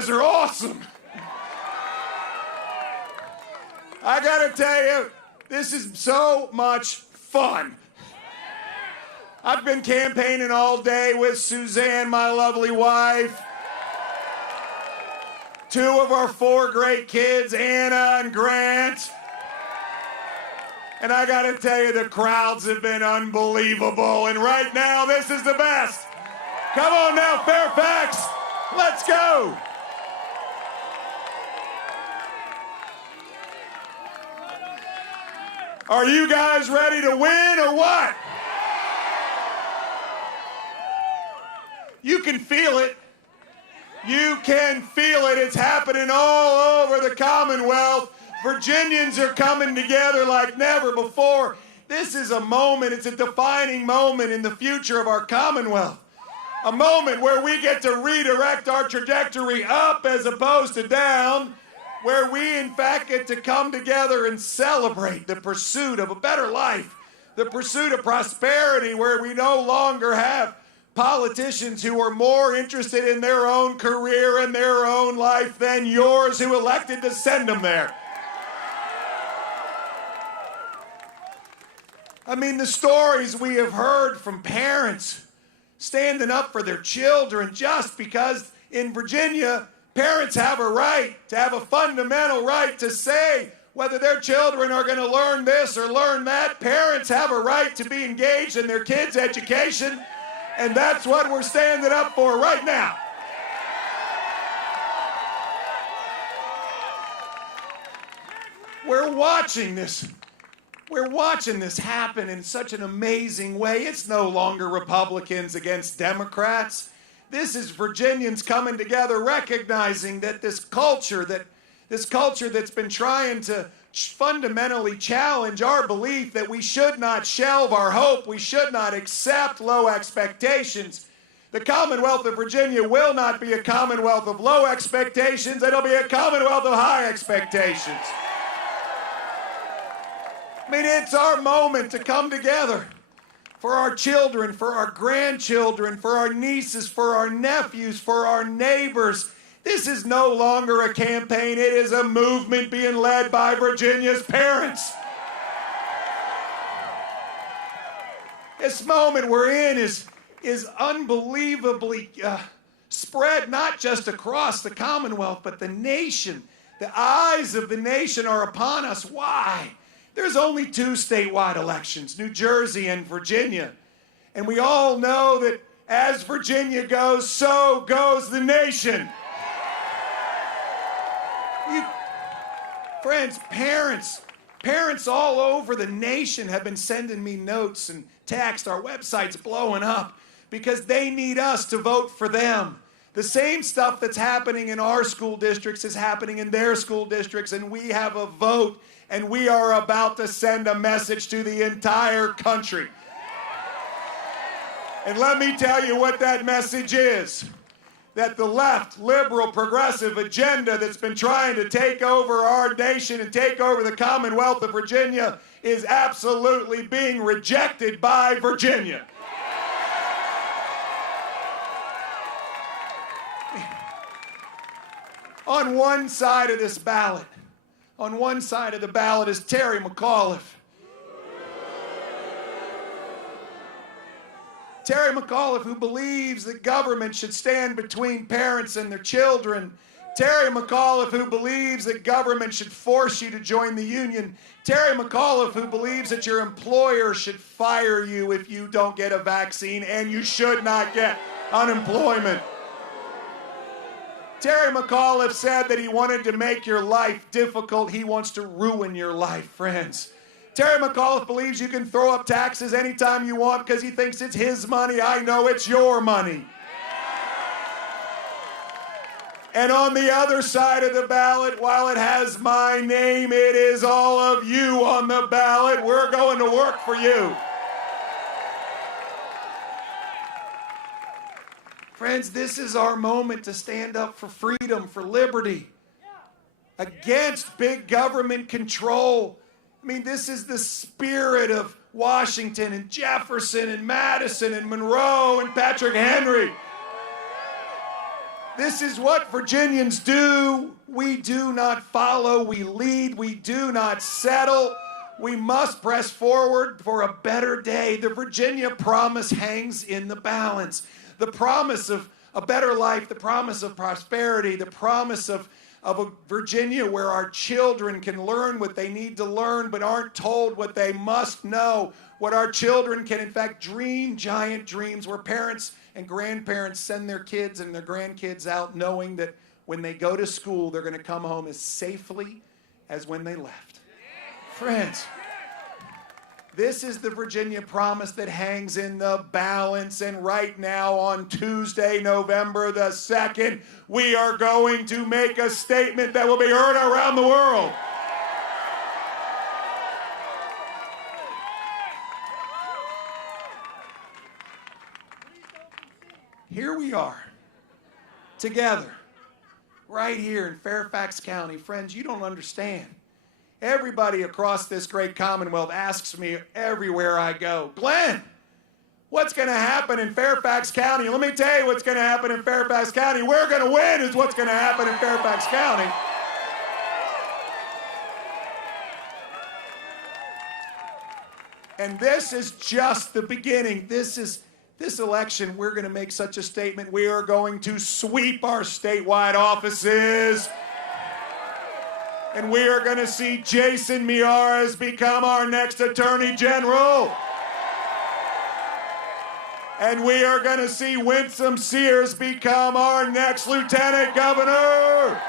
guys are awesome. I gotta tell you, this is so much fun. I've been campaigning all day with Suzanne, my lovely wife. 2 of our 4 great kids, Anna and Grant. And I gotta tell you, the crowds have been unbelievable. And right now, this is the best. Come on now, Fairfax, let's go. Are you guys ready to win or what? You can feel it. You can feel it. It's happening all over the Commonwealth. Virginians are coming together like never before. This is a moment, it's a defining moment in the future of our Commonwealth. A moment where we get to redirect our trajectory up as opposed to down, where we in fact get to come together and celebrate the pursuit of a better life, the pursuit of prosperity, where we no longer have politicians who are more interested in their own career and their own life than yours who elected to send them there. I mean, the stories we have heard from parents standing up for their children just because in Virginia, parents have a right to have a fundamental right to say whether their children are going to learn this or learn that. Parents have a right to be engaged in their kids' education, and that's what we're standing up for right now. We're watching this. We're watching this happen in such an amazing way. It's no longer Republicans against Democrats. This is Virginians coming together, recognizing that this culture that's been trying to fundamentally challenge our belief that we should not shelve our hope, we should not accept low expectations. The Commonwealth of Virginia will not be a Commonwealth of low expectations, it'll be a Commonwealth of high expectations. I mean, it's our moment to come together for our children, for our grandchildren, for our nieces, for our nephews, for our neighbors. This is no longer a campaign. It is a movement being led by Virginia's parents. This moment we're in is unbelievably spread not just across the Commonwealth, but the nation. The eyes of the nation are upon us. Why? There's only 2 statewide elections, New Jersey and Virginia. And we all know that as Virginia goes, so goes the nation. Friends, parents all over the nation have been sending me notes and texts. Our website's blowing up because they need us to vote for them. The same stuff that's happening in our school districts is happening in their school districts, and we have a vote, and we are about to send a message to the entire country. And let me tell you what that message is. That the left, liberal, progressive agenda that's been trying to take over our nation and take over the Commonwealth of Virginia is absolutely being rejected by Virginia. On one side of this ballot, on one side of the ballot is Terry McAuliffe. Terry McAuliffe, who believes that government should stand between parents and their children. Terry McAuliffe, who believes that government should force you to join the union. Terry McAuliffe, who believes that your employer should fire you if you don't get a vaccine and you should not get unemployment. Terry McAuliffe said that he wanted to make your life difficult. He wants to ruin your life, friends. Terry McAuliffe believes you can throw up taxes anytime you want because he thinks it's his money. I know it's your money. And on the other side of the ballot, while it has my name, it is all of you on the ballot. We're going to work for you. Friends, this is our moment to stand up for freedom, for liberty, against big government control. I mean, this is the spirit of Washington and Jefferson and Madison and Monroe and Patrick Henry. This is what Virginians do. We do not follow, we lead, we do not settle. We must press forward for a better day. The Virginia promise hangs in the balance. The promise of a better life, the promise of prosperity, the promise of a Virginia where our children can learn what they need to learn but aren't told what they must know. What our children can, in fact, dream giant dreams where parents and grandparents send their kids and their grandkids out knowing that when they go to school, they're going to come home as safely as when they left. Friends, this is the Virginia promise that hangs in the balance. And right now on Tuesday, November the 2nd, we are going to make a statement that will be heard around the world. Here we are, together, right here in Fairfax County. Friends, you don't understand. Everybody across this great Commonwealth asks me everywhere I go, Glenn, what's going to happen in Fairfax County? Let me tell you what's going to happen in Fairfax County. We're going to win is what's going to happen in Fairfax County. And this is just the beginning. This election, we're going to make such a statement. We are going to sweep our statewide offices. And we are going to see Jason Miyares become our next Attorney General. And we are going to see Winsome Sears become our next Lieutenant Governor.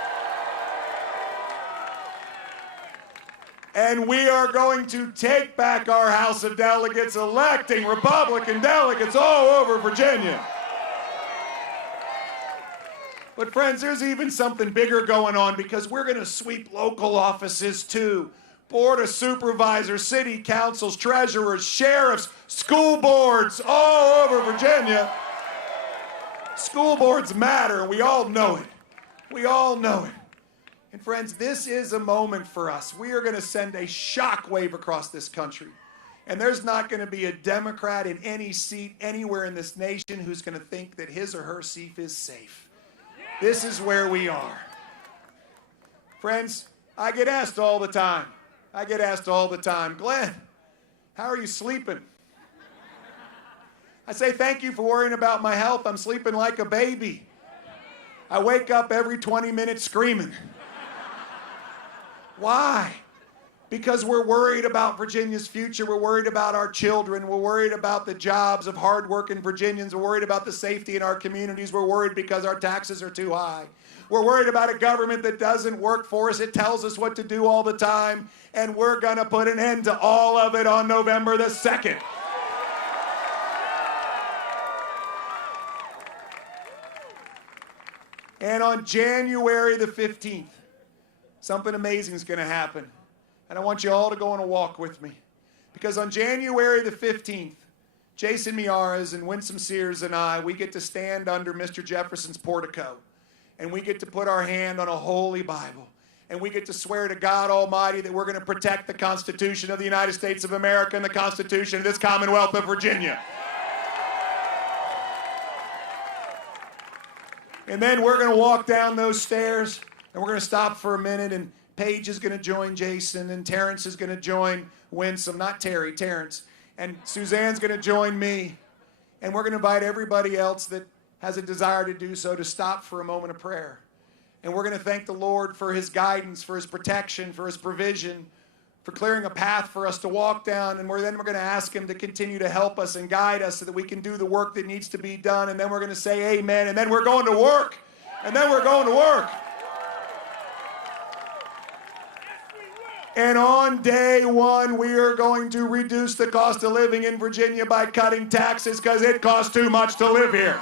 And we are going to take back our House of Delegates, electing Republican delegates all over Virginia. But friends, there's even something bigger going on because we're going to sweep local offices too. Board of Supervisors, city councils, treasurers, sheriffs, school boards all over Virginia. School boards matter, and we all know it. We all know it. And friends, this is a moment for us. We are going to send a shockwave across this country. And there's not going to be a Democrat in any seat anywhere in this nation who's going to think that his or her seat is safe. This is where we are. Friends, I get asked all the time. Glenn, how are you sleeping? I say, thank you for worrying about my health. I'm sleeping like a baby. I wake up every 20 minutes screaming. Why? Because we're worried about Virginia's future. We're worried about our children. We're worried about the jobs of hardworking Virginians. We're worried about the safety in our communities. We're worried because our taxes are too high. We're worried about a government that doesn't work for us. It tells us what to do all the time. And we're going to put an end to all of it on November the 2nd. And on January the 15th, something amazing is going to happen. And I want you all to go on a walk with me. Because on January the 15th, Jason Miyares and Winsome Sears and I, we get to stand under Mr. Jefferson's portico. And we get to put our hand on a holy Bible. And we get to swear to God Almighty that we're going to protect the Constitution of the United States of America and the Constitution of this Commonwealth of Virginia. And then we're going to walk down those stairs. And we're going to stop for a minute, and Paige is going to join Jason, and Terrence is going to join Winsome, not Terry, Terrence. And Suzanne's going to join me. And we're going to invite everybody else that has a desire to do so to stop for a moment of prayer. And we're going to thank the Lord for his guidance, for his protection, for his provision, for clearing a path for us to walk down. And then we're going to ask him to continue to help us and guide us so that we can do the work that needs to be done. And then we're going to say amen. And then we're going to work. And then we're going to work. And on day one, we are going to reduce the cost of living in Virginia by cutting taxes because it costs too much to live here.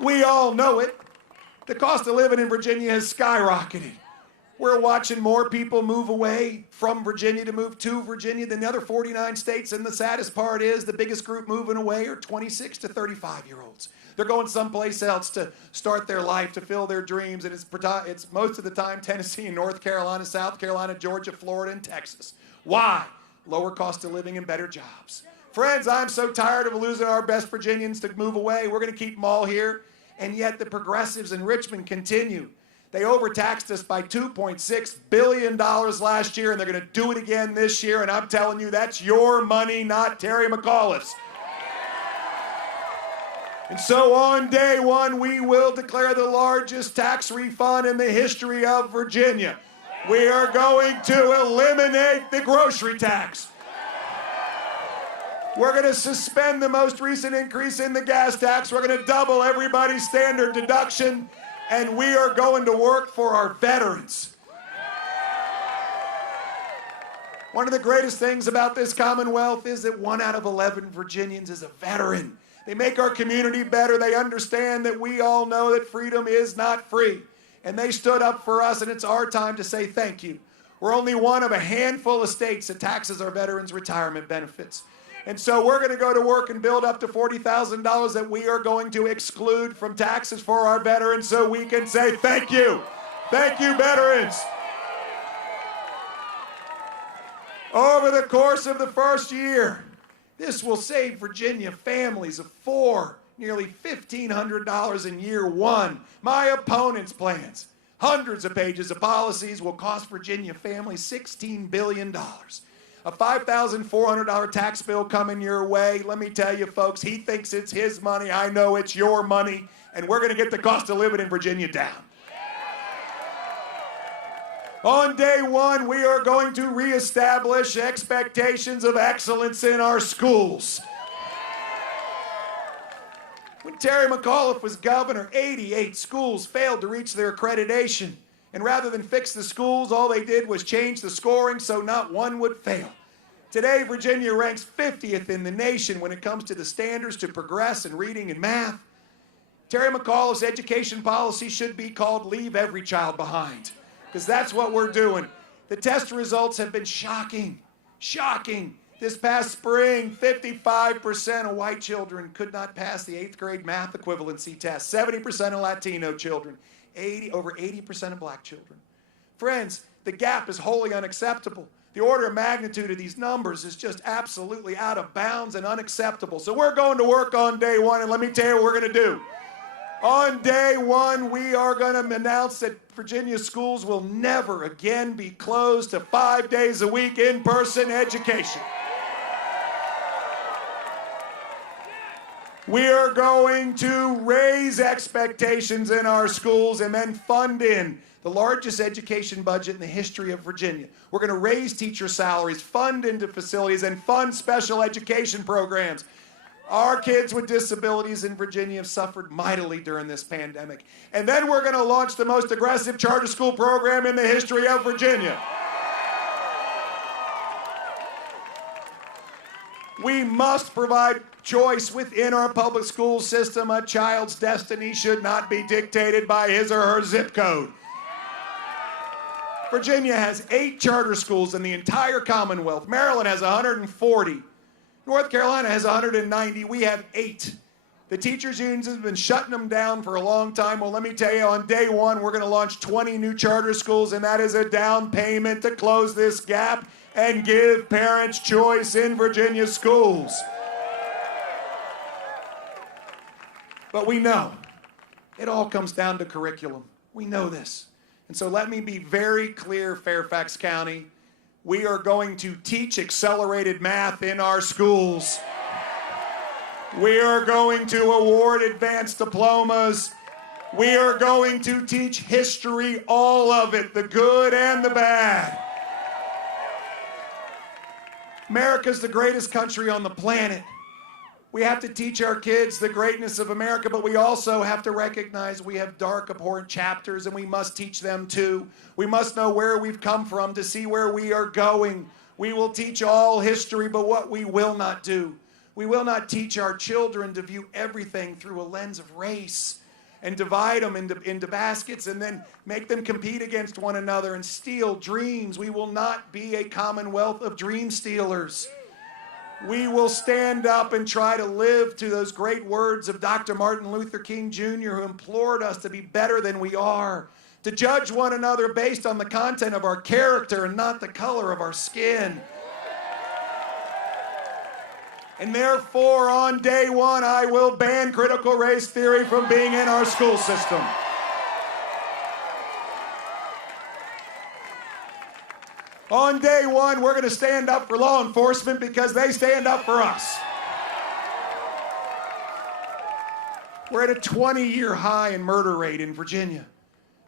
We all know it. The cost of living in Virginia has skyrocketed. We're watching more people move away from Virginia to move to Virginia than the other 49 states. And the saddest part is the biggest group moving away are 26 to 35-year-olds. They're going someplace else to start their life, to fill their dreams. And it's most of the time Tennessee and North Carolina, South Carolina, Georgia, Florida, and Texas. Why? Lower cost of living and better jobs. Friends, I'm so tired of losing our best Virginians to move away. We're going to keep them all here. And yet the progressives in Richmond continue. They overtaxed us by $2.6 billion last year, and they're going to do it again this year. And I'm telling you, that's your money, not Terry McAuliffe's. And so on day one, we will declare the largest tax refund in the history of Virginia. We are going to eliminate the grocery tax. We're going to suspend the most recent increase in the gas tax. We're going to double everybody's standard deduction. And we are going to work for our veterans. One of the greatest things about this Commonwealth is that 1 out of 11 Virginians is a veteran. They make our community better. They understand that we all know that freedom is not free. And they stood up for us, and it's our time to say thank you. We're only one of a handful of states that taxes our veterans' retirement benefits. And so we're going to go to work and build up to $40,000 that we are going to exclude from taxes for our veterans so we can say thank you. Thank you, veterans. Over the course of the first year, this will save Virginia families of 4 nearly $1,500 in year one. My opponent's plans, hundreds of pages of policies, will cost Virginia families $16 billion. A $5,400 tax bill coming your way. Let me tell you, folks, he thinks it's his money. I know it's your money. And we're going to get the cost of living in Virginia down. On day one, we are going to reestablish expectations of excellence in our schools. When Terry McAuliffe was governor, 88 schools failed to reach their accreditation. And rather than fix the schools, all they did was change the scoring so not one would fail. Today, Virginia ranks 50th in the nation when it comes to the standards to progress in reading and math. Terry McAuliffe's education policy should be called Leave Every Child Behind, because that's what we're doing. The test results have been shocking, shocking. This past spring, 55% of white children could not pass the 8th grade math equivalency test, 70% of Latino children, over 80% of black children. Friends, the gap is wholly unacceptable. The order of magnitude of these numbers is just absolutely out of bounds and unacceptable. So we're going to work on day one, and let me tell you what we're going to do. On day one, we are going to announce that Virginia schools will never again be closed to 5 days a week in-person education. We are going to raise expectations in our schools and then fund in the largest education budget in the history of Virginia. We're going to raise teacher salaries, fund into facilities, and fund special education programs. Our kids with disabilities in Virginia have suffered mightily during this pandemic. And then we're going to launch the most aggressive charter school program in the history of Virginia. We must provide choice within our public school system. A child's destiny should not be dictated by his or her zip code. Virginia has 8 charter schools in the entire Commonwealth. Maryland has 140. North Carolina has 190. We have 8. The teachers' unions have been shutting them down for a long time. Well, let me tell you, on day one, we're going to launch 20 new charter schools, and that is a down payment to close this gap and give parents choice in Virginia schools. But we know it all comes down to curriculum. We know this. And so let me be very clear, Fairfax County. We are going to teach accelerated math in our schools. We are going to award advanced diplomas. We are going to teach history, all of it, the good and the bad. America's the greatest country on the planet. We have to teach our kids the greatness of America, but we also have to recognize we have dark, abhorrent chapters, and we must teach them too. We must know where we've come from to see where we are going. We will teach all history, but what we will not do, we will not teach our children to view everything through a lens of race and divide them into baskets and then make them compete against one another and steal dreams. We will not be a commonwealth of dream stealers. We will stand up and try to live to those great words of Dr. Martin Luther King Jr., who implored us to be better than we are, to judge one another based on the content of our character and not the color of our skin. And therefore, on day one, I will ban critical race theory from being in our school system. On day one, we're going to stand up for law enforcement because they stand up for us. We're at a 20-year high in murder rate in Virginia.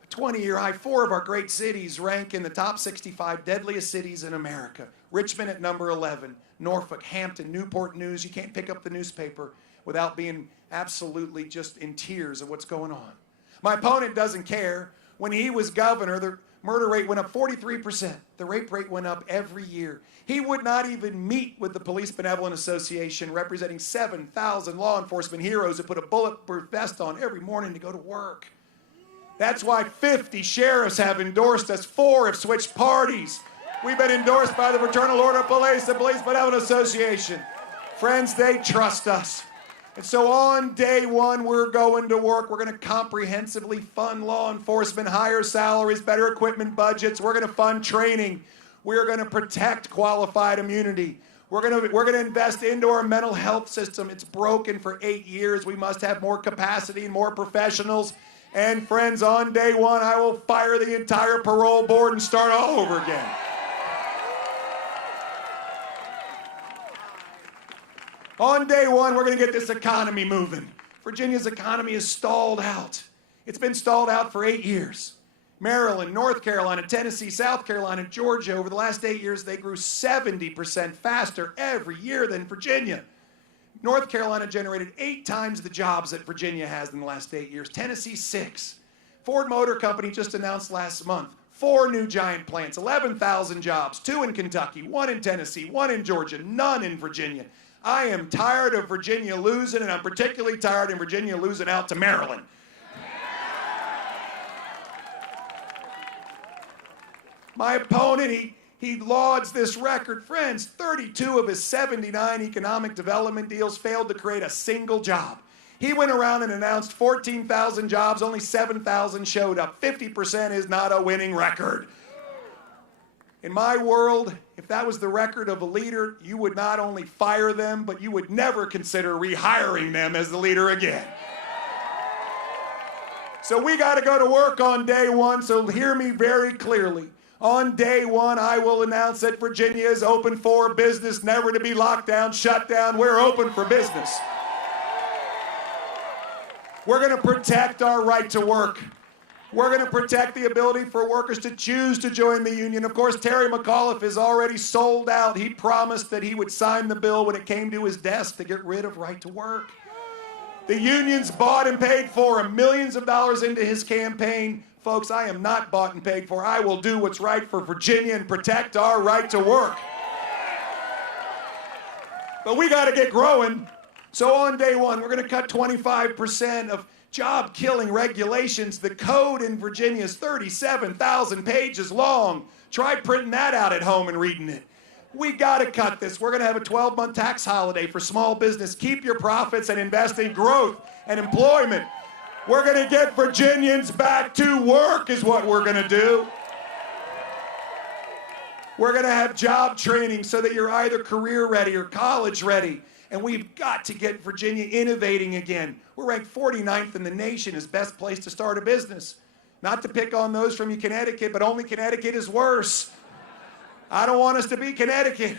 A 20-year high. 4 of our great cities rank in the top 65 deadliest cities in America. Richmond at number 11, Norfolk, Hampton, Newport News. You can't pick up the newspaper without being absolutely just in tears of what's going on. My opponent doesn't care. When he was governor, the murder rate went up 43%. The rape rate went up every year. He would not even meet with the Police Benevolent Association, representing 7,000 law enforcement heroes who put a bulletproof vest on every morning to go to work. That's why 50 sheriffs have endorsed us. 4 have switched parties. We've been endorsed by the Fraternal Order of Police, the Police Benevolent Association. Friends, they trust us. And so on day one, we're going to work. We're going to comprehensively fund law enforcement, higher salaries, better equipment budgets. We're going to fund training. We're going to protect qualified immunity. We're going to invest into our mental health system. It's broken for 8 years. We must have more capacity and more professionals. And friends, on day one, I will fire the entire parole board and start all over again. On day one, we're going to get this economy moving. Virginia's economy is stalled out. It's been stalled out for 8 years. Maryland, North Carolina, Tennessee, South Carolina, Georgia, over the last 8 years, they grew 70% faster every year than Virginia. North Carolina generated 8 times the jobs that Virginia has in the last 8 years. Tennessee, 6. Ford Motor Company just announced last month 4 new giant plants, 11,000 jobs, 2 in Kentucky, 1 in Tennessee, 1 in Georgia, none in Virginia. I am tired of Virginia losing, and I'm particularly tired of Virginia losing out to Maryland. My opponent, he lauds this record. Friends, 32 of his 79 economic development deals failed to create a single job. He went around and announced 14,000 jobs, only 7,000 showed up. 50% is not a winning record. In my world, if that was the record of a leader, you would not only fire them, but you would never consider rehiring them as the leader again. So we got to go to work on day one, so hear me very clearly. On day one, I will announce that Virginia is open for business, never to be locked down, shut down. We're open for business. We're going to protect our right to work. We're going to protect the ability for workers to choose to join the union. Of course, Terry McAuliffe is already sold out. He promised that he would sign the bill when it came to his desk to get rid of right to work. The unions bought and paid for him, millions of dollars into his campaign. Folks, I am not bought and paid for. I will do what's right for Virginia and protect our right to work. But we got to get growing. So on day one, we're going to cut 25% of job-killing regulations. The code in Virginia is 37,000 pages long. Try printing that out at home and reading it. We got to cut this. We're going to have a 12-month tax holiday for small business. Keep your profits and invest in growth and employment. We're going to get Virginians back to work is what we're going to do. We're going to have job training so that you're either career ready or college ready. And we've got to get Virginia innovating again. We're ranked 49th in the nation as best place to start a business. Not to pick on those from Connecticut, but only Connecticut is worse. I don't want us to be Connecticut.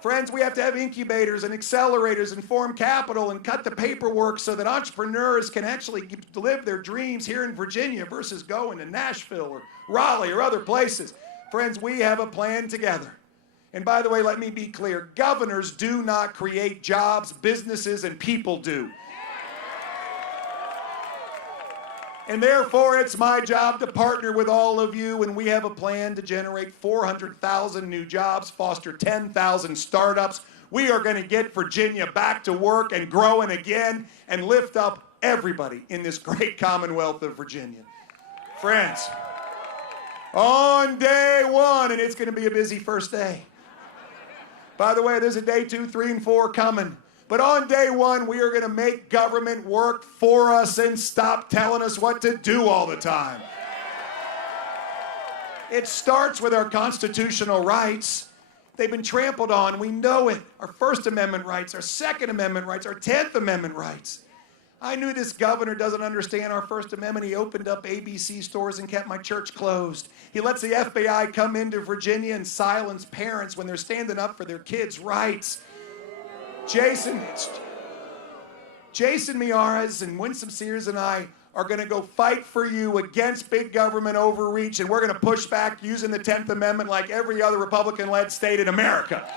Friends, we have to have incubators and accelerators and form capital and cut the paperwork so that entrepreneurs can actually live their dreams here in Virginia versus going to Nashville or Raleigh or other places. Friends, we have a plan together. And by the way, let me be clear, governors do not create jobs, businesses, and people do. And therefore, it's my job to partner with all of you, and we have a plan to generate 400,000 new jobs, foster 10,000 startups. We are going to get Virginia back to work and growing again and lift up everybody in this great Commonwealth of Virginia. Friends, on day one, and it's going to be a busy first day. By the way, there's a day 2, 3, and 4 coming. But on day one, we are going to make government work for us and stop telling us what to do all the time. It starts with our constitutional rights. They've been trampled on. We know it. Our First Amendment rights, our Second Amendment rights, our 10th Amendment rights. I knew this governor doesn't understand our First Amendment. He opened up ABC stores and kept my church closed. He lets the FBI come into Virginia and silence parents when they're standing up for their kids' rights. Jason Miyares and Winsome Sears and I are going to go fight for you against big government overreach, and we're going to push back using the 10th Amendment like every other Republican-led state in America.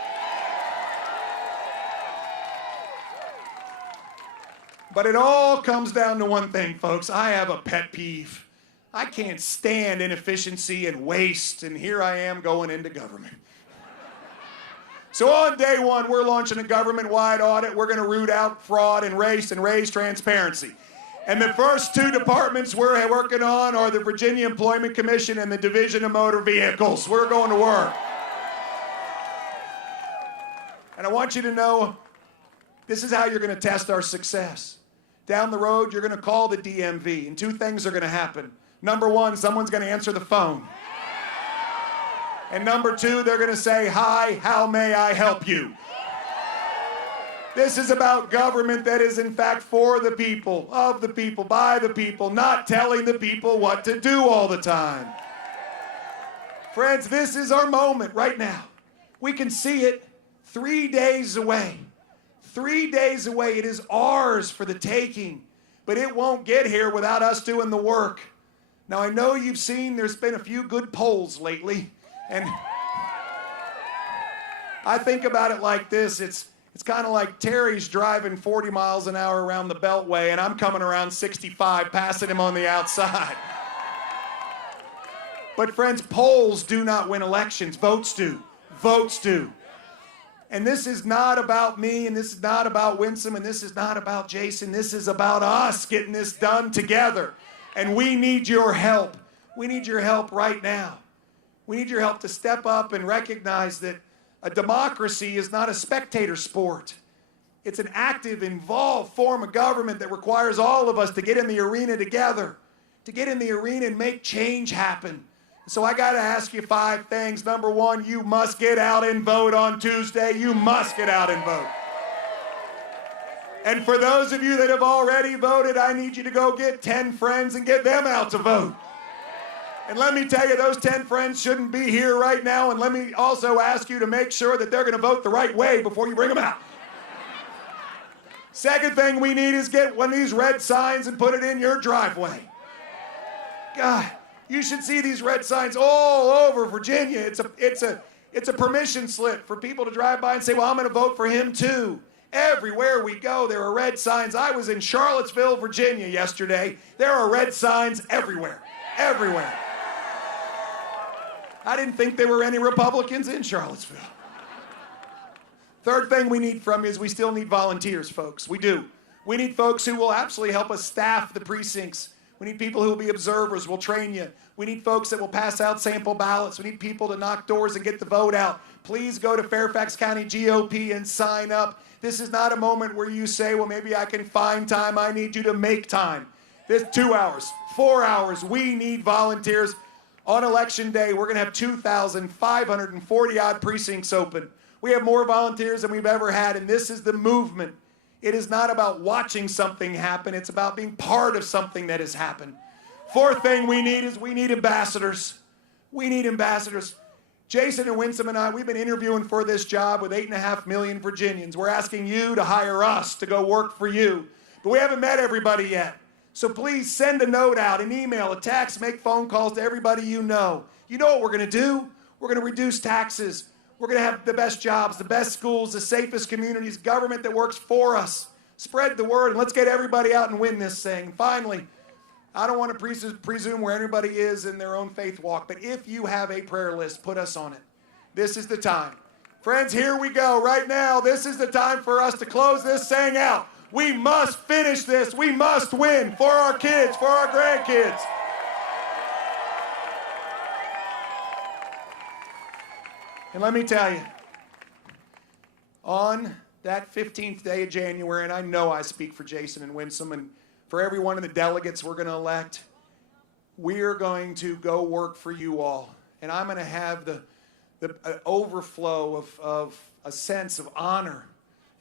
But it all comes down to one thing, folks. I have a pet peeve. I can't stand inefficiency and waste, and here I am going into government. So on day one, we're launching a government-wide audit. We're going to root out fraud and raise transparency. And the first two departments we're working on are the Virginia Employment Commission and the Division of Motor Vehicles. We're going to work. And I want you to know, this is how you're going to test our success. Down the road, you're going to call the DMV, and two things are going to happen. Number one, someone's going to answer the phone. And number two, they're going to say, "Hi, how may I help you?" This is about government that is, in fact, for the people, of the people, by the people, not telling the people what to do all the time. Friends, this is our moment right now. We can see it 3 days away. 3 days away. It is ours for the taking, but it won't get here without us doing the work. Now, I know you've seen there's been a few good polls lately, and I think about it like this. It's kind of like Terry's driving 40 miles an hour around the Beltway, and I'm coming around 65, passing him on the outside. But friends, polls do not win elections. Votes do. Votes do. And this is not about me, and this is not about Winsome, and this is not about Jason. This is about us getting this done together. And we need your help. We need your help right now. We need your help to step up and recognize that a democracy is not a spectator sport. It's an active, involved form of government that requires all of us to get in the arena together, to get in the arena and make change happen. So I got to ask you 5 things. Number one, you must get out and vote on Tuesday. You must get out and vote. And for those of you that have already voted, I need you to go get 10 friends and get them out to vote. And let me tell you, those 10 friends shouldn't be here right now. And let me also ask you to make sure that they're going to vote the right way before you bring them out. Second thing we need is get one of these red signs and put it in your driveway. God, you should see these red signs all over Virginia. It's a permission slip for people to drive by and say, well, I'm going to vote for him too. Everywhere we go, there are red signs. I was in Charlottesville, Virginia yesterday. There are red signs everywhere. Everywhere. I didn't think there were any Republicans in Charlottesville. Third thing we need from you is we still need volunteers, folks. We do. We need folks who will absolutely help us staff the precincts. We need people who will be observers. We'll train you. We need folks that will pass out sample ballots. We need people to knock doors and get the vote out. Please go to Fairfax County GOP and sign up. This is not a moment where you say, well, maybe I can find time. I need you to make time. This 2 hours, 4 hours. We need volunteers. On Election Day, we're going to have 2,540 odd precincts open. We have more volunteers than we've ever had, and this is the movement. It is not about watching something happen. It's about being part of something that has happened. Fourth thing we need is we need ambassadors. We need ambassadors. Jason and Winsome and I, we've been interviewing for this job with 8.5 million Virginians. We're asking you to hire us to go work for you. But we haven't met everybody yet. So please send a note out, an email, a text, make phone calls to everybody you know. You know what we're going to do? We're going to reduce taxes. We're going to have the best jobs, the best schools, the safest communities, government that works for us. Spread the word, and let's get everybody out and win this thing. Finally, I don't want to presume where everybody is in their own faith walk, but if you have a prayer list, put us on it. This is the time. Friends, here we go right now. This is the time for us to close this thing out. We must finish this. We must win for our kids, for our grandkids. And let me tell you, on that 15th day of January, and I know I speak for Jason and Winsome and for every one of the delegates we're going to elect, we're going to go work for you all. And I'm going to have the the overflow of a sense of honor,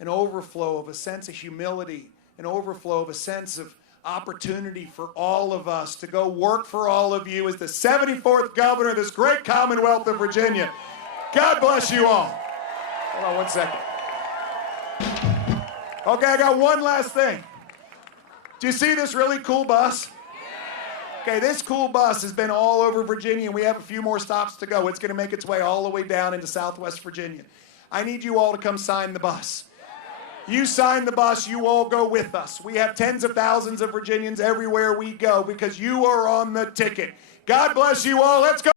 an overflow of a sense of humility, an overflow of a sense of opportunity for all of us to go work for all of you as the 74th governor of this great Commonwealth of Virginia. God bless you all. Hold on one second. Okay, I got one last thing. Do you see this really cool bus? Okay, this cool bus has been all over Virginia, and we have a few more stops to go. It's going to make its way all the way down into Southwest Virginia. I need you all to come sign the bus. You sign the bus, you all go with us. We have tens of thousands of Virginians everywhere we go because you are on the ticket. God bless you all. Let's go.